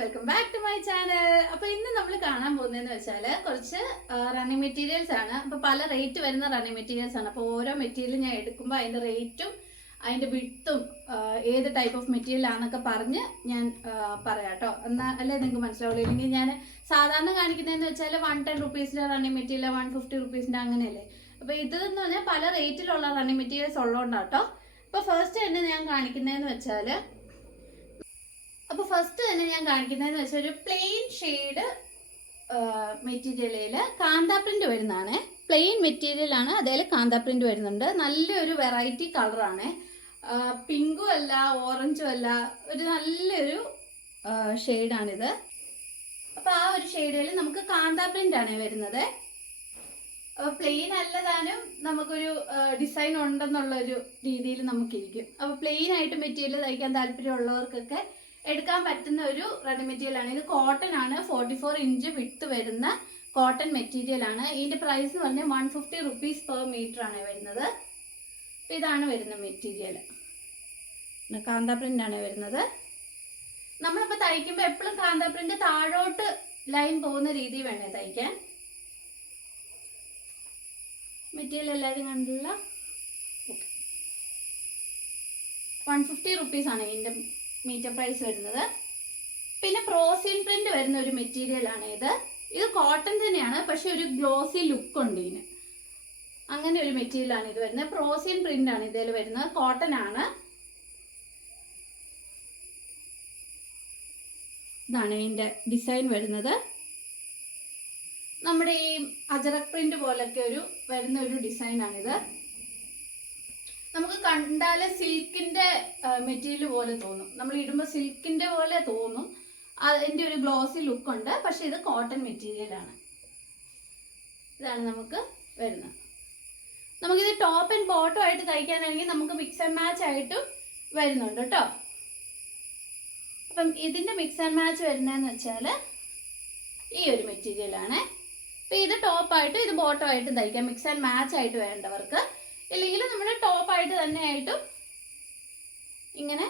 Welcome back to my channel. അപ്പൊ ഇന്ന് നമ്മൾ കാണാൻ പോകുന്നതെന്ന് വെച്ചാല് കുറച്ച് റണ്ണിങ് മെറ്റീരിയൽസ് ആണ്. അപ്പൊ പല റേറ്റ് വരുന്ന റണ്ണിങ് മെറ്റീരിയൽസ് ആണ്. അപ്പൊ ഓരോ മെറ്റീരിയൽ ഞാൻ എടുക്കുമ്പോൾ അതിന്റെ റേറ്റും അതിന്റെ വിട്ടും ഏത് ടൈപ്പ് ഓഫ് മെറ്റീരിയൽ ആണെന്നൊക്കെ പറഞ്ഞ് ഞാൻ പറയാം കേട്ടോ. എന്നാൽ അല്ലേ നിങ്ങൾക്ക് മനസ്സിലാവുള്ളൂ. ഇല്ലെങ്കിൽ ഞാൻ സാധാരണ കാണിക്കുന്നതെന്ന് വെച്ചാൽ 110 റുപ്പീസിന്റെ റണ്ണിങ് മെറ്റീരിയൽ, 150 റുപ്പീസിന്റെ അങ്ങനെയല്ലേ. അപ്പൊ ഇത് എന്ന് പറഞ്ഞാൽ പല റേറ്റിലുള്ള റണ്ണിങ് മെറ്റീരിയൽസ് ഉള്ളതുകൊണ്ടാട്ടോ. അപ്പൊ ഫസ്റ്റ് തന്നെ ഞാൻ കാണിക്കുന്നതെന്ന് വെച്ചാൽ ഒരു പ്ലെയിൻ ഷെയ്ഡ് മെറ്റീരിയലിൽ കാന്താ പ്രിന്റ് വരുന്നതാണ്. പ്ലെയിൻ മെറ്റീരിയൽ ആണ്, അതേപോലെ കാന്താ പ്രിന്റ് വരുന്നുണ്ട്. നല്ലൊരു വെറൈറ്റി കളറാണ്. പിങ്കും അല്ല ഓറഞ്ചും അല്ല, ഒരു നല്ലൊരു ഷെയ്ഡാണിത്. അപ്പോൾ ആ ഒരു ഷെയ്ഡിൽ നമുക്ക് കാന്താ പ്രിന്റ് ആണ് വരുന്നത്. അപ്പോൾ പ്ലെയിൻ അല്ലതാനും നമുക്കൊരു ഡിസൈൻ ഉണ്ടെന്നുള്ളൊരു രീതിയിൽ നമുക്കിരിക്കും. അപ്പോൾ പ്ലെയിൻ ആയിട്ട് മെറ്റീരിയൽ തയ്ക്കാൻ താല്പര്യമുള്ളവർക്കൊക്കെ എടുക്കാൻ പറ്റുന്ന ഒരു റെഡി മെറ്റീരിയൽ ആണ്. ഇത് കോട്ടൺ ആണ്, 44 ഇഞ്ച് വിഡ്ത്ത് വരുന്ന കോട്ടൺ മെറ്റീരിയൽ ആണ്. ഇതിന്റെ പ്രൈസ് എന്ന് പറഞ്ഞാൽ 150 റുപ്പീസ് പെർ മീറ്റർ ആണ് വരുന്നത്. ഇതാണ് വരുന്ന മെറ്റീരിയൽ. കാന്താ പ്രിന്റ് ആണ് വരുന്നത്. നമ്മളിപ്പോൾ തയ്ക്കുമ്പോൾ എപ്പോഴും കാന്താ പ്രിന്റ് താഴോട്ട് ലൈൻ പോകുന്ന രീതി വേണേ തയ്ക്കാൻ. മെറ്റീരിയൽ എല്ലാവരും കണ്ടില്ല. 150 റുപ്പീസ് ആണ് ഇതിന്റെ മീറ്റർ പ്രൈസ് വരുന്നത്. പിന്നെ പ്രോസിൻ പ്രിന്റ് വരുന്ന ഒരു മെറ്റീരിയൽ ആണ് ഇത്. ഇത് കോട്ടൺ തന്നെയാണ്, പക്ഷെ ഒരു ഗ്ലോസി ലുക്ക് ഉണ്ട് ഇതിന്. അങ്ങനെ ഒരു മെറ്റീരിയൽ ആണ് ഇത് വരുന്നത്. പ്രോസിൻ പ്രിന്റ് ആണ് ഇതിൽ വരുന്നത്. കോട്ടൺ ആണ്. ഇതാണ് ഇതിന്റെ ഡിസൈൻ വരുന്നത്. നമ്മുടെ ഈ അജറക് പ്രിന്റ് പോലൊക്കെ വരുന്ന ഒരു ഡിസൈൻ ആണിത്. നമുക്ക് കണ്ടാല് സിൽക്കിന്റെ മെറ്റീരിയൽ പോലെ തോന്നും. നമ്മൾ ഇടുമ്പോൾ സിൽക്കിന്റെ പോലെ തോന്നും. അതിന്റെ ഒരു ഗ്ലോസി ലുക്ക് ഉണ്ട്, പക്ഷെ ഇത് കോട്ടൺ മെറ്റീരിയൽ ആണ്. ഇതാണ് നമുക്ക് വരുന്നത്. നമുക്കിത് ടോപ്പ് ആൻഡ് ബോട്ടം ആയിട്ട് തയ്ക്കാനാണെങ്കിൽ നമുക്ക് മിക്സ് ആൻഡ് മാച്ച് ആയിട്ടും വരുന്നുണ്ട് കേട്ടോ. അപ്പം ഇതിന്റെ മിക്സ് ആൻഡ് മാച്ച് വരുന്നതെന്ന് വെച്ചാൽ ഈ ഒരു മെറ്റീരിയൽ ആണ്. അപ്പൊ ഇത് ടോപ്പായിട്ടും ഇത് ബോട്ടം ആയിട്ടും തയ്ക്കാം, മിക്സ് ആൻഡ് മാച്ച് ആയിട്ട് വേണ്ടവർക്ക്. ഇല്ലെങ്കിൽ നമ്മുടെ ടോപ്പായിട്ട് തന്നെ ആയിട്ടും ഇങ്ങനെ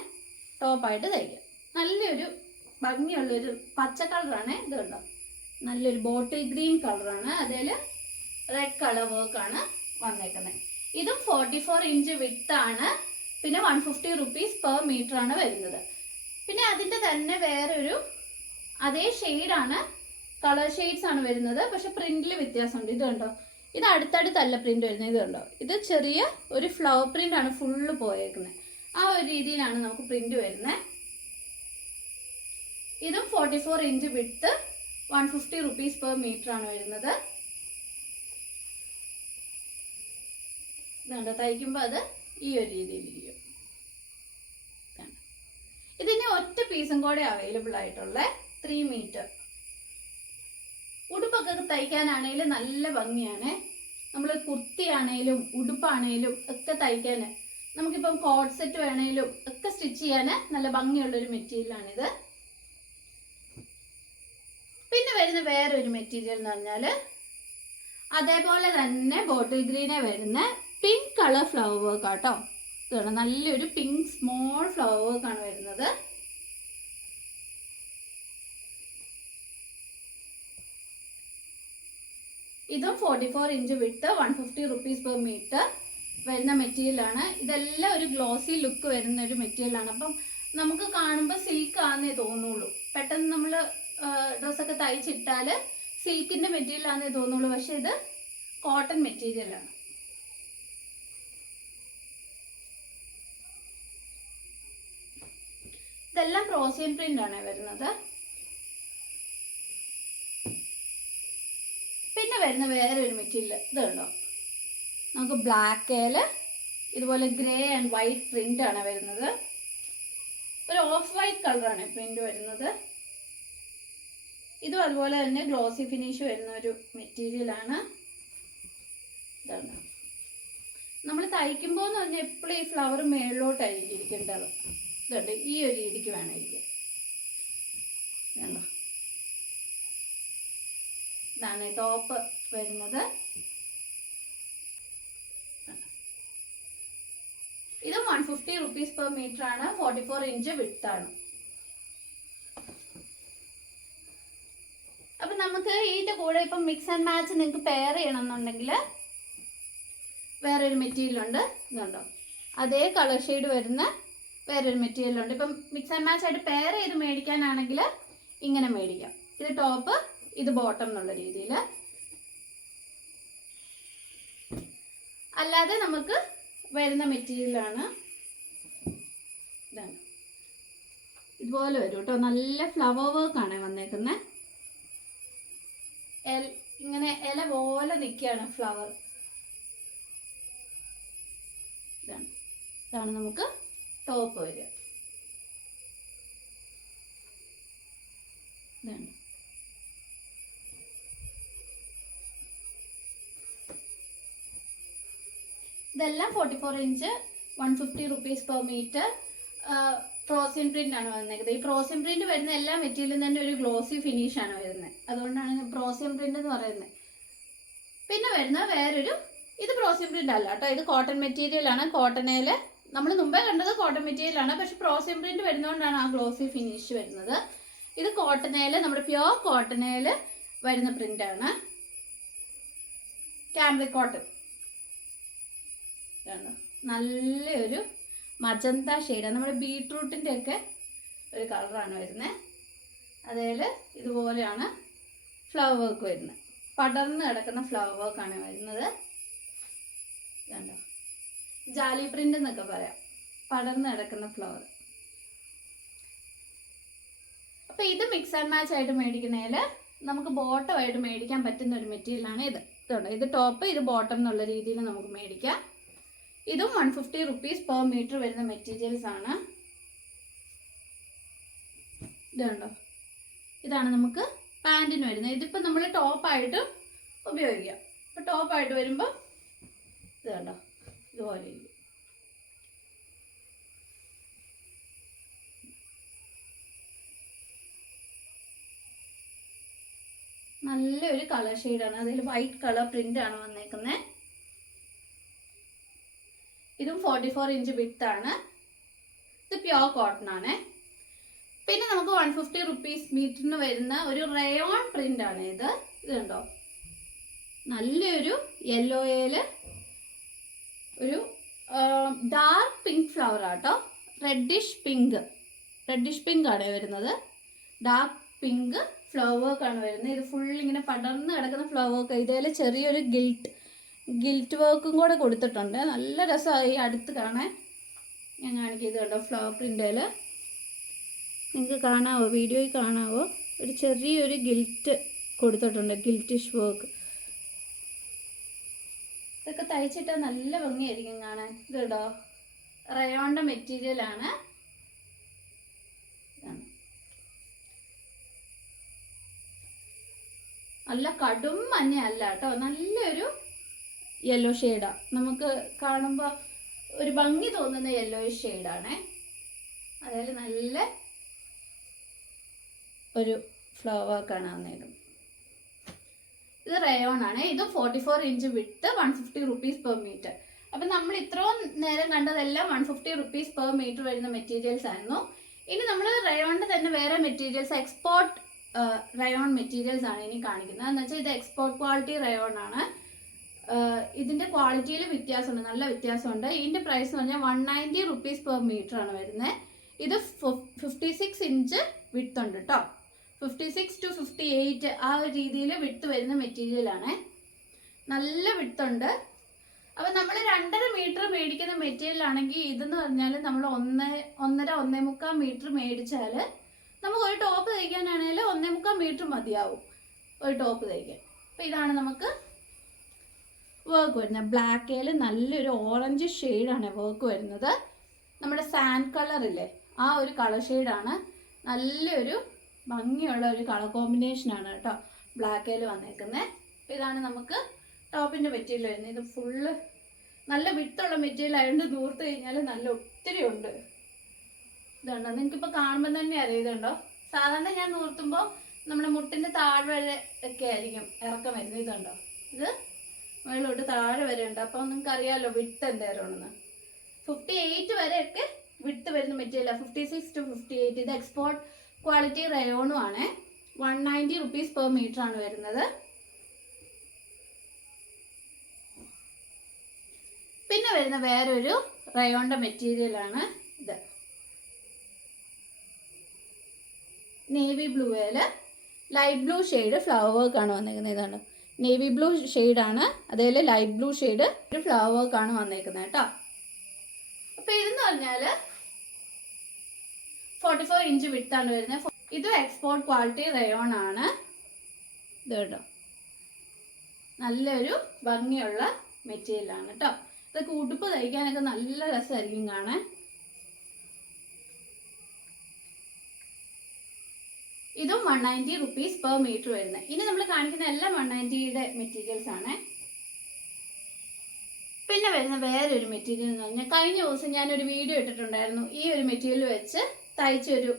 ടോപ്പായിട്ട് തയ്ക്കാം. നല്ലൊരു ഭംഗിയുള്ളൊരു പച്ച കളറാണ്. ഇത് കണ്ടോ, നല്ലൊരു ബോട്ടിൽ ഗ്രീൻ കളറാണ്. അതിൽ റെഡ് കളർ വർക്കാണ് വന്നേക്കുന്നത്. ഇതും 44 ഇഞ്ച് വിഡ്ത്ത് ആണ്. പിന്നെ 150 റുപ്പീസ് പെർ മീറ്റർ ആണ് വരുന്നത്. പിന്നെ അതിൻ്റെ തന്നെ വേറൊരു അതേ ഷെയ്ഡാണ്, കളർ ഷെയ്ഡ്സ് ആണ് വരുന്നത്. പക്ഷെ പ്രിന്റിൽ വ്യത്യാസമുണ്ട്. ഇത് കണ്ടോ, ഇത് അടുത്തടുത്തല്ല പ്രിന്റ് വരുന്നത്. ഇത് കണ്ടോ, ഇത് ചെറിയ ഒരു ഫ്ലവർ പ്രിന്റ് ആണ് ഫുള്ള് പോയേക്കുന്നത്. ആ ഒരു രീതിയിലാണ് നമുക്ക് പ്രിന്റ് വരുന്നത്. ഇതും 44 inch width, 150 rupees per metre ആണ് വരുന്നത്. ഇതുണ്ടോ, തയ്ക്കുമ്പോൾ അത് ഈ ഒരു രീതിയിലിരിക്കും. ഇതിന് ഒറ്റ പീസും കൂടെ അവൈലബിൾ ആയിട്ടുള്ള 3 മീറ്റർ. ഉടുപ്പൊക്കെ തയ്ക്കാനാണെങ്കിലും നല്ല ഭംഗിയാണ്. നമ്മൾ കുർത്തിയാണേലും ഉടുപ്പാണേലും ഒക്കെ തയ്ക്കാൻ, നമുക്കിപ്പം കോട്ട് സെറ്റ് വേണേലും ഒക്കെ സ്റ്റിച്ച് ചെയ്യാൻ നല്ല ഭംഗിയുള്ളൊരു മെറ്റീരിയലാണിത്. പിന്നെ വരുന്ന വേറൊരു മെറ്റീരിയൽ എന്ന് പറഞ്ഞാൽ അതേപോലെ തന്നെ ബോട്ടിൽ ഗ്രീനെ വരുന്ന പിങ്ക് കളർ ഫ്ലവർ വർക്ക് ആട്ടോ. ഇതാണ് നല്ലൊരു പിങ്ക് സ്മോൾ ഫ്ലവർ വർക്കാണ് വരുന്നത്. ഇതും 44 ഇഞ്ച് വിട്ട് 150 റുപ്പീസ് പെർ മീറ്റർ വരുന്ന മെറ്റീരിയലാണ്. ഇതെല്ലാം ഒരു ഗ്ലോസി ലുക്ക് വരുന്ന ഒരു മെറ്റീരിയലാണ്. അപ്പം നമുക്ക് കാണുമ്പോൾ സിൽക്ക് ആണെന്നേ തോന്നുള്ളൂ. പെട്ടെന്ന് നമ്മൾ ഡ്രസ്സൊക്കെ തയ്ച്ചിട്ടാൽ സിൽക്കിന്റെ മെറ്റീരിയൽ ആണെന്നേ തോന്നുള്ളൂ. പക്ഷെ ഇത് കോട്ടൺ മെറ്റീരിയലാണ്. ഇതെല്ലാം പ്രോസിയൻ പ്രിന്റ് ആണ് വരുന്നത്. പിന്നെ വരുന്ന വേറെ ഒരു മെറ്റീരിയൽ ഇത് കണ്ടോ, നമുക്ക് ബ്ലാക്കേല് ഇതുപോലെ ഗ്രേ ആൻഡ് വൈറ്റ് പ്രിന്റ് ആണ് വരുന്നത്. ഒരു ഓഫ് വൈറ്റ് കളറാണ് പ്രിന്റ് വരുന്നത്. ഇതും അതുപോലെ തന്നെ ഗ്ലോസി ഫിനിഷ് വരുന്ന ഒരു മെറ്റീരിയൽ ആണ്. ഇതാണ് നമ്മൾ തയ്ക്കുമ്പോൾ എന്ന് പറഞ്ഞാൽ എപ്പോഴും ഈ ഫ്ലവർ മേളിലോട്ടായിരിക്കും ഇരിക്കേണ്ടത്. ഇതുണ്ട്, ഈ ഒരു രീതിക്ക് വേണം ഇരിക്കാൻ. ഇതാണ് ടോപ്പ് വരുന്നത്. ഇത് 150 റുപ്പീസ് പെർ മീറ്റർ ആണ്, 44 ഇഞ്ച് വിഡ്ത്ത് ആണ്. നിങ്ങൾക്ക് ഇതിൻ്റെ കൂടെ ഇപ്പം മിക്സ് ആൻഡ് മാച്ച് നിങ്ങൾക്ക് പെയർ ചെയ്യണമെന്നുണ്ടെങ്കിൽ വേറൊരു മെറ്റീരിയലുണ്ട്. ഇതുണ്ടോ, അതേ കളർ ഷെയ്ഡ് വരുന്ന വേറൊരു മെറ്റീരിയലുണ്ട്. ഇപ്പം മിക്സ് ആൻഡ് മാച്ച് ആയിട്ട് പെയർ ചെയ്ത് മേടിക്കാനാണെങ്കിൽ ഇങ്ങനെ മേടിക്കാം. ഇത് ടോപ്പ്, ഇത് ബോട്ടം എന്നുള്ള രീതിയിൽ. അല്ലാതെ നമുക്ക് വരുന്ന മെറ്റീരിയലാണ് ഇതാണ്. ഇതുപോലെ വരും കേട്ടോ. നല്ല ഫ്ലവർ വർക്കാണ് വന്നേക്കുന്നത്. ഇങ്ങനെ ഇല പോലെ നിൽക്കുകയാണ് ഫ്ലവർ. ഇതാണ് നമുക്ക് ടോപ്പ് വരിക. ഇതാണ്. ഇതെല്ലാം 44 ഇഞ്ച് 150 rupees per meter പ്രോസിൻ പ്രിന്റ് ആണ് വന്നേക്കുന്നത്. ഈ പ്രോസിൻ പ്രിന്റ് വരുന്ന എല്ലാ മെറ്റീരിയലും തന്നെ ഒരു ഗ്ലോസി ഫിനിഷ് ആണ് വരുന്നത്. അതുകൊണ്ടാണ് പ്രോസിൻ പ്രിന്റ് എന്ന് പറയുന്നത്. പിന്നെ വരുന്ന വേറൊരു, ഇത് പ്രോസിൻ പ്രിന്റ് അല്ല കേട്ടോ, ഇത് കോട്ടൺ മെറ്റീരിയൽ ആണ്. കോട്ടണേല് നമ്മൾ മുമ്പേ കണ്ടത് കോട്ടൺ മെറ്റീരിയൽ ആണ്, പക്ഷെ പ്രോസിൻ പ്രിന്റ് വരുന്നതുകൊണ്ടാണ് ആ ഗ്ലോസി ഫിനിഷ് വരുന്നത്. ഇത് കോട്ടണേല്, നമ്മുടെ പ്യോർ കോട്ടണേല് വരുന്ന പ്രിന്റ് ആണ്. ക്യാമ്രിക് കോട്ടൺ. നല്ലൊരു മജന്ത ഷെയ്ഡാണ്. നമ്മുടെ ബീട്രൂട്ടിൻ്റെ ഒക്കെ ഒരു കളറാണ് വരുന്നത്. അതേല് ഇതുപോലെയാണ് ഫ്ലവർ വർക്ക് വരുന്നത്. പടർന്ന് കിടക്കുന്ന ഫ്ലവർ വർക്കാണ് വരുന്നത്. കണ്ടോ, ജാലി പ്രിന്റ് എന്നൊക്കെ പറയാം. പടർന്ന് കിടക്കുന്ന ഫ്ലവർ. അപ്പോൾ ഇത് മിക്സ് ആൻഡ് മാച്ച് ആയിട്ട് മേടിക്കുന്നതിൽ നമുക്ക് ബോട്ടമായിട്ട് മേടിക്കാൻ പറ്റുന്ന ഒരു മെറ്റീരിയലാണ് ഇത്. ഇതുണ്ട്, ഇത് ടോപ്പ്, ഇത് ബോട്ടം എന്നുള്ള രീതിയിൽ നമുക്ക് മേടിക്കാം. ഇതും 150 rupees per meter വരുന്ന മെറ്റീരിയൽസ് ആണ്. ഇതുണ്ടോ, ഇതാണ് നമുക്ക് പാൻറ്റിന് വരുന്നത്. ഇതിപ്പോൾ നമ്മൾ ടോപ്പായിട്ട് ഉപയോഗിക്കാം. ഇപ്പോൾ ടോപ്പായിട്ട് വരുമ്പോൾ ഇത് കണ്ടോ, ഇതുപോലെ ഇരിക്കും. നല്ലൊരു കളർ ഷെയ്ഡാണ്. അതിൽ വൈറ്റ് കളർ പ്രിന്റ് ആണ് വന്നേക്കുന്നത്. ഇതും 44 ഇഞ്ച് വിഡ്ത്ത് ആണ്. ഇത് പ്യോർ കോട്ടൺ ആണ്. പിന്നെ നമുക്ക് 150 rupees മീറ്ററിന് വരുന്ന ഒരു റയോൺ പ്രിന്റ് ആണ് ഇത്. ഇതുണ്ടോ, നല്ലൊരു യെല്ലോയില് ഒരു ഡാർക്ക് പിങ്ക് ഫ്ലവർ ആട്ടോ. റെഡിഷ് പിങ്ക് ആണ് വരുന്നത്. ഡാർക്ക് പിങ്ക് ഫ്ലവർ വർക്ക് ആണ് വരുന്നത്. ഇത് ഫുൾ ഇങ്ങനെ പടർന്ന് കിടക്കുന്ന ഫ്ലവർ വർക്ക്. ഇതിൽ ചെറിയൊരു ഗിൽറ്റ് വർക്കും കൂടെ കൊടുത്തിട്ടുണ്ട്. നല്ല രസമായി അടുത്ത് കാണാൻ. ഞാൻ കാണിക്കുന്നത് കേട്ടോ, ഫ്ലവർ പ്രിൻ്റിൽ നിങ്ങൾക്ക് കാണാവോ, വീഡിയോയിൽ കാണാവോ, ഒരു ചെറിയൊരു ഗിൽറ്റ് കൊടുത്തിട്ടുണ്ട്, ഗിൽറ്റിഷ് വർക്ക്. ഇതൊക്കെ തയ്ച്ചിട്ട് നല്ല ഭംഗിയായിരിക്കും കാണാൻ. ഇത് കേട്ടോ, റയോണിൻ്റെ മെറ്റീരിയലാണ്. നല്ല കടും മഞ്ഞയല്ല കേട്ടോ, നല്ലൊരു യെല്ലോ ഷെയ്ഡാണ്. നമുക്ക് കാണുമ്പോൾ ഒരു ഭംഗി തോന്നുന്ന യെല്ലോ ഷെയ്ഡാണേ. അതിൽ നല്ല ഒരു ഫ്ലവർ വർക്കാണ് വന്നേക്കുന്നത്. ഇത് റയോൺ ആണ്. ഇത് 44 inch width 150 rupees per meter. അപ്പം നമ്മൾ ഇത്രയും നേരം കണ്ടതെല്ലാം 150 rupees per meter വരുന്ന മെറ്റീരിയൽസ് ആയിരുന്നു. ഇനി നമ്മൾ റയോണിൻ്റെ തന്നെ വേറെ മെറ്റീരിയൽസ്, എക്സ്പോർട്ട് റയോൺ മെറ്റീരിയൽസ് ആണ് ഇനി കാണിക്കുന്നത്. എന്ന് വെച്ചാൽ ഇത് എക്സ്പോർട്ട് ക്വാളിറ്റി റയോൺ ആണ്. ഇതിൻ്റെ ക്വാളിറ്റിയിൽ വ്യത്യാസമുണ്ട്, നല്ല വ്യത്യാസമുണ്ട്. ഇതിൻ്റെ പ്രൈസ് എന്ന് പറഞ്ഞാൽ 190 rupees per meter ആണ് വരുന്നത്. ഇത് 56 ഇഞ്ച് വിഡ്ത്ത് ഉണ്ട് കേട്ടോ. 56 to 58 ആ ഒരു രീതിയിൽ വിഡ്ത്ത് വരുന്ന മെറ്റീരിയലാണ്. നല്ല വിഡ്ത്ത് ഉണ്ട്. അപ്പം നമ്മൾ 2.5 മീറ്റർ മേടിക്കുന്ന മെറ്റീരിയൽ ആണെങ്കിൽ ഇതെന്ന് പറഞ്ഞാൽ നമ്മൾ 1.5-1.25 മീറ്റർ മേടിച്ചാൽ നമുക്ക് ഒരു ടോപ്പ് തയ്ക്കാനാണെങ്കിൽ 1.25 മീറ്റർ മതിയാവും ഒരു ടോപ്പ് തയ്ക്കാൻ. അപ്പം ഇതാണ് നമുക്ക് വർക്ക് വരുന്നത്. ബ്ലാക്കിൽ നല്ലൊരു ഓറഞ്ച് ഷെയ്ഡാണ് വർക്ക് വരുന്നത്. നമ്മുടെ സാൻഡ് കളറില്ലേ, ആ ഒരു കളർ ഷെയ്ഡാണ്. നല്ലൊരു ഭംഗിയുള്ള ഒരു കളർ കോമ്പിനേഷനാണ് കേട്ടോ ബ്ലാക്കിൽ വന്നേക്കുന്നത്. അപ്പോൾ ഇതാണ് നമുക്ക് ടോപ്പിൻ്റെ മെറ്റീരിയൽ വരുന്നത്. ഇത് ഫുള്ള് നല്ല വിട്ടുള്ള മെറ്റീരിയൽ ആയതുകൊണ്ട് നൂർത്ത് കഴിഞ്ഞാൽ നല്ല ഒത്തിരി ഉണ്ട്. ഇതുണ്ടോ, നിങ്ങൾക്കിപ്പോൾ കാണുമ്പോൾ തന്നെ അറിയാം. ഇതുണ്ടോ, സാധാരണ ഞാൻ നൂർത്തുമ്പോൾ നമ്മുടെ മുട്ടിൻ്റെ താഴെ വരെ ഒക്കെ ആയിരിക്കും ഇറക്കം വരുന്നത്. ഇതുണ്ടോ, ഇത് മുകളിലോട്ട് താഴെ വരെ ഉണ്ട്. അപ്പോൾ നിങ്ങൾക്ക് അറിയാമല്ലോ വിട്ട് എന്തേരമാണെന്ന്. 58 വരെയൊക്കെ വിട്ട് വരുന്ന മെറ്റീരിയലാണ്. 56 to 58. ഇത് എക്സ്പോർട്ട് ക്വാളിറ്റി റയോണും ആണ്. 190 റുപ്പീസ് പെർ മീറ്റർ ആണ് വരുന്നത്. പിന്നെ വരുന്ന വേറൊരു റയോണിന്റെ മെറ്റീരിയലാണ് ഇത്. നേവി ബ്ലൂയില് light blue shade flower work ആണ് വന്നേക്കുന്നത്. ഇതാണ് നേവി ബ്ലൂ ഷെയ്ഡാണ്, അതേൽ ലൈറ്റ് ബ്ലൂ ഷെയ്ഡ് ഒരു ഫ്ലവർ വർക്ക് ആണ് വന്നേക്കുന്നത് കേട്ടോ. അപ്പോൾ ഇതെന്ന് പറഞ്ഞാൽ 44 ഇഞ്ച് വിഡ്ത്താണ് വരുന്നത്. ഇത് എക്സ്പോർട്ട് ക്വാളിറ്റി റയോൺ ആണ്. ഇത് കേട്ടോ, നല്ലൊരു ഭംഗിയുള്ള മെറ്റീരിയലാണ് കേട്ടോ. ഇതൊക്കെ ഉടുപ്പ് തയ്ക്കാനൊക്കെ നല്ല രസമായിരിക്കും കാണാൻ. ഇതും 190 റുപ്പീസ് പെർ മീറ്റർ വരുന്നത്. ഇനി നമ്മൾ കാണിക്കുന്ന എല്ലാം 190യുടെ മെറ്റീരിയൽസ് ആണ്. പിന്നെ വരുന്ന വേറൊരു മെറ്റീരിയൽ എന്ന് പറഞ്ഞാൽ, കഴിഞ്ഞ ദിവസം ഞാനൊരു വീഡിയോ ഇട്ടിട്ടുണ്ടായിരുന്നു. ഈ ഒരു മെറ്റീരിയൽ വെച്ച് തയ്ച്ചൊരു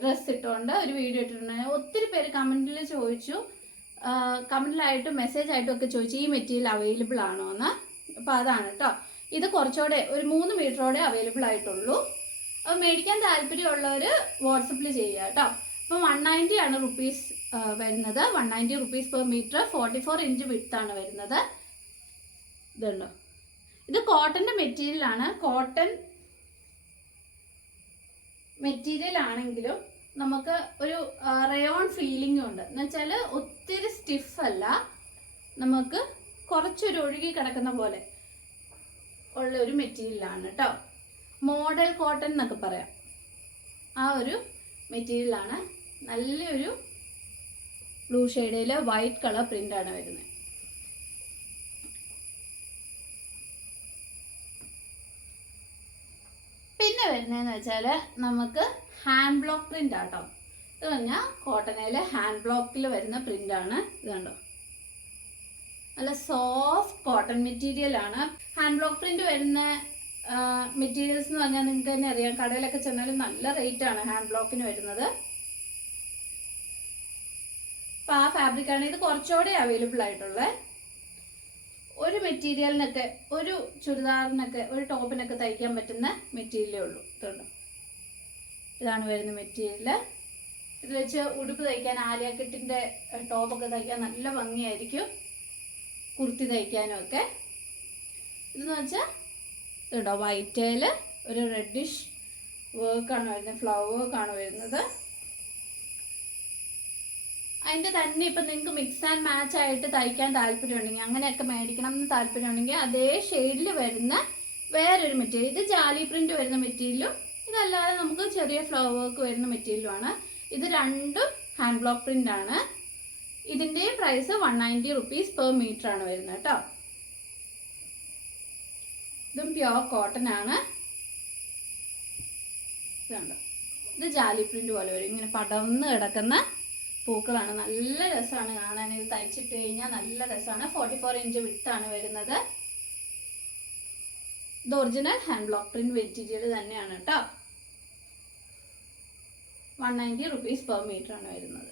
ഡ്രസ്സ് ഇട്ടുകൊണ്ട് ഒരു വീഡിയോ ഇട്ടിട്ടുണ്ടായിരുന്നു. ഒത്തിരി പേര് കമൻറ്റിൽ ചോദിച്ചു, കമൻറ്റിലായിട്ടും മെസ്സേജ് ആയിട്ടും ഒക്കെ ചോദിച്ചു ഈ മെറ്റീരിയൽ അവൈലബിൾ ആണോ എന്ന്. അപ്പോൾ അതാണ് കേട്ടോ. ഇത് കുറച്ചുകൂടെ ഒരു 3 മീറ്ററോടെ അവൈലബിൾ ആയിട്ടുള്ളൂ. അപ്പോൾ മേടിക്കാൻ താല്പര്യമുള്ളവർ വാട്സപ്പിൽ ചെയ്യുക കേട്ടോ. അപ്പോൾ 190 ആണ് റുപ്പീസ് വരുന്നത്. 190 റുപ്പീസ് പെർ മീറ്റർ. 44 ഇഞ്ച് വിഡ്ത്താണ് വരുന്നത്. ഇതുണ്ടോ, ഇത് കോട്ടൻ്റെ മെറ്റീരിയലാണ്. കോട്ടൺ മെറ്റീരിയൽ ആണെങ്കിലും നമുക്ക് ഒരു റയോൺ ഫീലിംഗും ഉണ്ട്. എന്ന് വെച്ചാൽ ഒത്തിരി സ്റ്റിഫ് അല്ല, നമുക്ക് കുറച്ചൊരു ഒഴുകി കിടക്കുന്ന പോലെ ഉള്ള ഒരു മെറ്റീരിയലാണ് കേട്ടോ. മോഡൽ കോട്ടൺ എന്നൊക്കെ പറയാം. ആ ഒരു മെറ്റീരിയലാണ്. നല്ലൊരു ബ്ലൂ ഷെയ്ഡിൽ വൈറ്റ് കളർ പ്രിൻ്റാണ് വരുന്നത്. പിന്നെ വരുന്നതെന്ന് വെച്ചാൽ നമുക്ക് ഹാൻഡ് ബ്ലോക്ക് പ്രിൻ്റ് ആട്ടോ. ഇത് പറഞ്ഞാൽ കോട്ടണിൽ ഹാൻഡ് ബ്ലോക്കിൽ വരുന്ന പ്രിൻ്റാണ്. ഇത് കണ്ടോ, നല്ല സോഫ്റ്റ് കോട്ടൺ മെറ്റീരിയലാണ്. ഹാൻഡ് ബ്ലോക്ക് പ്രിൻ്റ് വരുന്ന മെറ്റീരിയൽസ് എന്ന് പറഞ്ഞാൽ നിങ്ങൾക്ക് തന്നെ അറിയാം, കടയിലൊക്കെ ചെന്നാലും നല്ല റേറ്റാണ് ഹാൻഡ് ബ്ലോക്കിന് വരുന്നത്. അപ്പോൾ ആ ഫാബ്രിക്കാണ്. ഇത് കുറച്ചുകൂടെ അവൈലബിൾ ആയിട്ടുള്ളത്. ഒരു മെറ്റീരിയലിനൊക്കെ, ഒരു ചുരിദാറിനൊക്കെ, ഒരു ടോപ്പിനൊക്കെ തയ്ക്കാൻ പറ്റുന്ന മെറ്റീരിയലേ ഉള്ളൂ. ഇതുണ്ട്, ഇതാണ് വരുന്ന മെറ്റീരിയൽ. ഇത് വെച്ച് ഉടുപ്പ് തയ്ക്കാൻ, ആലിയ കട്ടിൻ്റെ ടോപ്പൊക്കെ തയ്ക്കാൻ നല്ല ഭംഗിയായിരിക്കും. കുർത്തി തയ്ക്കാനും ഒക്കെ. ഇതെന്ന് വെച്ചാൽ ഇതുണ്ടോ, വൈറ്റേൽ ഒരു റെഡിഷ് വർക്കാണ് വരുന്നത്, ഫ്ലവർ വർക്കാണ് വരുന്നത്. അതിൻ്റെ തന്നെ ഇപ്പം നിങ്ങൾക്ക് മിക്സ് ആൻഡ് മാച്ച് ആയിട്ട് തയ്ക്കാൻ താല്പര്യമുണ്ടെങ്കിൽ, അങ്ങനെയൊക്കെ മേടിക്കണം എന്ന് താല്പര്യമുണ്ടെങ്കിൽ അതേ ഷെയ്ഡിൽ വരുന്ന വേറൊരു മെറ്റീരിയൽ. ഇത് ജാലി പ്രിൻ്റ് വരുന്ന മെറ്റീരിയലും ഇതല്ലാതെ നമുക്ക് ചെറിയ ഫ്ലവർ വർക്ക് വരുന്ന മെറ്റീരിയലുമാണ്. ഇത് രണ്ടും ഹാൻഡ് ബ്ലോക്ക് പ്രിൻ്റ് ആണ്. ഇതിൻ്റെ പ്രൈസ് 190 റുപ്പീസ് പെർ മീറ്റർ ആണ് വരുന്നത് കേട്ടോ. ഇതും പ്യോർ കോട്ടൺ ആണ്. ഇതുണ്ട്, ഇത് ജാലി പ്രിൻ്റ് പോലെ വരും, ഇങ്ങനെ പടർന്ന് കിടക്കുന്ന പൂക്കളാണ്. നല്ല രസമാണ് കാണാൻ. ഇത് തയ്ച്ചിട്ട് കഴിഞ്ഞാൽ നല്ല രസമാണ്. 44 ഇഞ്ച് വിഡ്ത്താണ് വരുന്നത്. ഇത് original hand block print material തന്നെയാണ് കേട്ടോ. 190 റുപ്പീസ് പെർ മീറ്റർ ആണ് വരുന്നത്.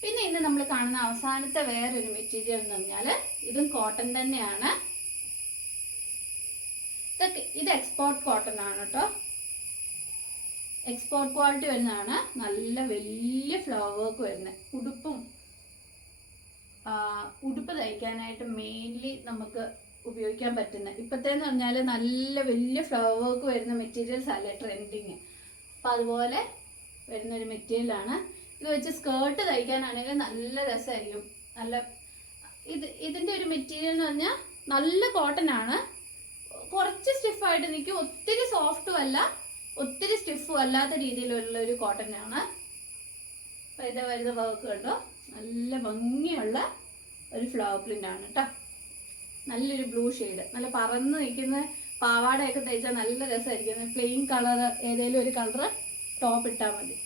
പിന്നെ ഇന്ന് നമ്മൾ കാണുന്ന അവസാനത്തെ വേറൊരു മെറ്റീരിയൽ എന്ന് പറഞ്ഞാൽ ഇതും കോട്ടൺ തന്നെയാണ്. ഇത് എക്സ്പോർട്ട് കോട്ടൺ ആണ് കേട്ടോ. എക്സ്പോർട്ട് ക്വാളിറ്റി വരുന്നതാണ്. നല്ല വലിയ ഫ്ലവർ വർക്ക് വരുന്നത്. ഉടുപ്പ് തയ്ക്കാനായിട്ട് മെയിൻലി നമുക്ക് ഉപയോഗിക്കാൻ പറ്റുന്ന, ഇപ്പോഴത്തേന്ന് പറഞ്ഞാൽ നല്ല വലിയ ഫ്ലവർ വർക്ക് വരുന്ന മെറ്റീരിയൽസ് അല്ലേ ട്രെൻഡിങ്. അപ്പം അതുപോലെ വരുന്നൊരു മെറ്റീരിയലാണ്. ഇത് വെച്ച് സ്കേർട്ട് തയ്ക്കാനാണെങ്കിൽ നല്ല രസമായിരിക്കും. നല്ല ഇതിൻ്റെ ഒരു മെറ്റീരിയൽ എന്ന് പറഞ്ഞാൽ നല്ല കോട്ടൺ ആണ്. കുറച്ച് സ്റ്റിഫായിട്ട് നിൽക്കും, ഒത്തിരി സോഫ്റ്റും അല്ല ഒത്തിരി സ്റ്റിഫും അല്ലാത്ത രീതിയിലുള്ള ഒരു കോട്ടൺ ആണ്. അപ്പോൾ ഇത് വരുന്ന വർക്ക് കണ്ടോ, നല്ല ഭംഗിയുള്ള ഒരു ഫ്ലവർ പ്രിൻ്റ് ആണ് കേട്ടോ. നല്ലൊരു ബ്ലൂ ഷെയ്ഡ്, നല്ല പറന്ന് നിൽക്കുന്ന പാവാടയൊക്കെ തയ്ച്ചാൽ നല്ല രസമായിരിക്കും. പ്ലെയിൻ കളർ ഏതെങ്കിലും ഒരു കളർ ടോപ്പ് ഇട്ടാൽ മതി.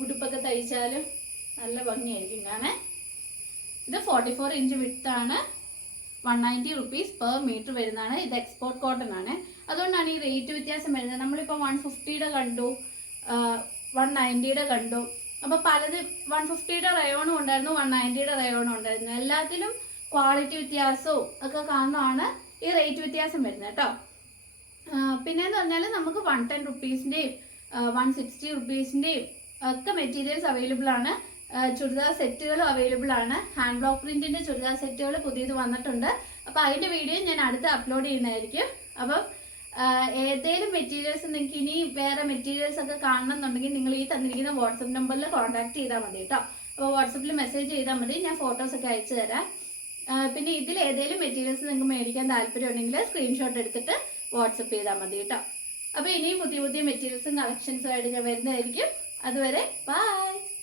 ഉടുപ്പൊക്കെ തയ്ച്ചാലും നല്ല ഭംഗിയായിരിക്കും കാണാൻ. ഇത് 44 ഇഞ്ച് വിഡ്ത്താണ്. 190 റുപ്പീസ് പെർ മീറ്റർ വരുന്നതാണ്. ഇത് എക്സ്പോർട്ട് കോട്ടൺ ആണ്. അതുകൊണ്ടാണ് ഈ റേറ്റ് വ്യത്യാസം വരുന്നത്. നമ്മളിപ്പോൾ 150യുടെ കണ്ടു, 190യുടെ കണ്ടു. അപ്പോൾ പലത് 150യുടെ റയോണും ഉണ്ടായിരുന്നു, 190യുടെ റയോണും ഉണ്ടായിരുന്നു. എല്ലാത്തിലും ക്വാളിറ്റി വ്യത്യാസവും ഒക്കെ കാരണമാണ് ഈ റേറ്റ് വ്യത്യാസം വരുന്നത് കേട്ടോ. പിന്നെയെന്ന് പറഞ്ഞാൽ നമുക്ക് 110 റുപ്പീസിൻ്റെയും 160 റുപ്പീസിൻ്റെയും ഒക്കെ മെറ്റീരിയൽസ് അവൈലബിൾ ആണ്. ചുരിദാർ സെറ്റുകളും അവൈലബിൾ ആണ്. ഹാൻഡ് ബ്ലോക്ക് പ്രിന്റിന്റെ ചുരിദാർ സെറ്റുകൾ പുതിയത് വന്നിട്ടുണ്ട്. അപ്പോൾ അതിന്റെ വീഡിയോ ഞാൻ അടുത്ത് അപ്ലോഡ് ചെയ്യുന്നതായിരിക്കും. അപ്പം ഏതെങ്കിലും മെറ്റീരിയൽസ് നിങ്ങൾക്ക് ഇനി വേറെ മെറ്റീരിയൽസ് ഒക്കെ കാണണമെന്നുണ്ടെങ്കിൽ നിങ്ങൾ ഈ തന്നിരിക്കുന്ന വാട്സപ്പ് നമ്പറിൽ കോൺടാക്ട് ചെയ്താൽ മതി കേട്ടോ. അപ്പോൾ വാട്സപ്പിൽ മെസ്സേജ് ചെയ്താൽ മതി, ഞാൻ ഫോട്ടോസൊക്കെ അയച്ചു തരാം. പിന്നെ ഇതിൽ ഏതെങ്കിലും മെറ്റീരിയൽസ് നിങ്ങൾക്ക് മേടിക്കാൻ താല്പര്യം ഉണ്ടെങ്കിൽ സ്ക്രീൻഷോട്ട് എടുത്തിട്ട് വാട്സപ്പ് ചെയ്താൽ മതി കേട്ടോ. അപ്പോൾ ഇനിയും പുതിയ പുതിയ മെറ്റീരിയൽസും കളക്ഷൻസും ആയിട്ട് ഞാൻ വരുന്നതായിരിക്കും. അതുവരെ ബൈ.